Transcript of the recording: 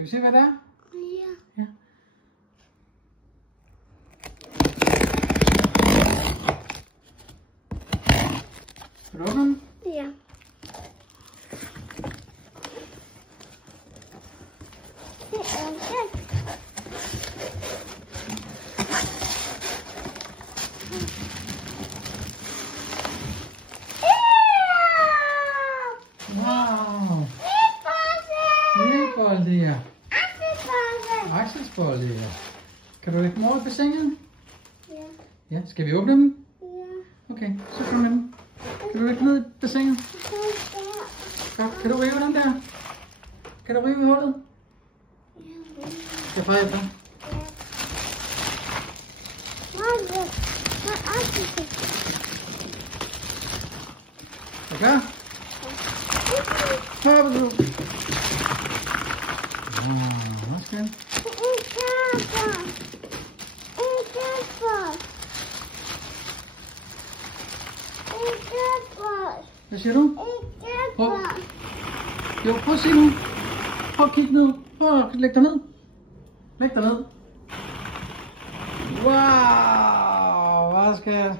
Skal vi se, hvad det er? Ja. Ja. Skal du åbne den? Ja. Det er det. Wow! Lillebolde, ja. Akselsbolde, ja. Kan du lægge dem over i bassinet? Ja. Ja. Skal vi åbne dem? Ja. Okay, så kom med dem. Kan du lægge ned i bassinet? Godt. Kan du rive den der? Kan du rive i hullet? Skal jeg prøve efter? Er du klar? Hoppe du. Hvad skal den? Hvad siger du? Prøv. Jo, prøv at se nu. Prøv at kigge ned. Prøv at lægge dig ned. Læg dig ned. Wow, hvad skal jeg?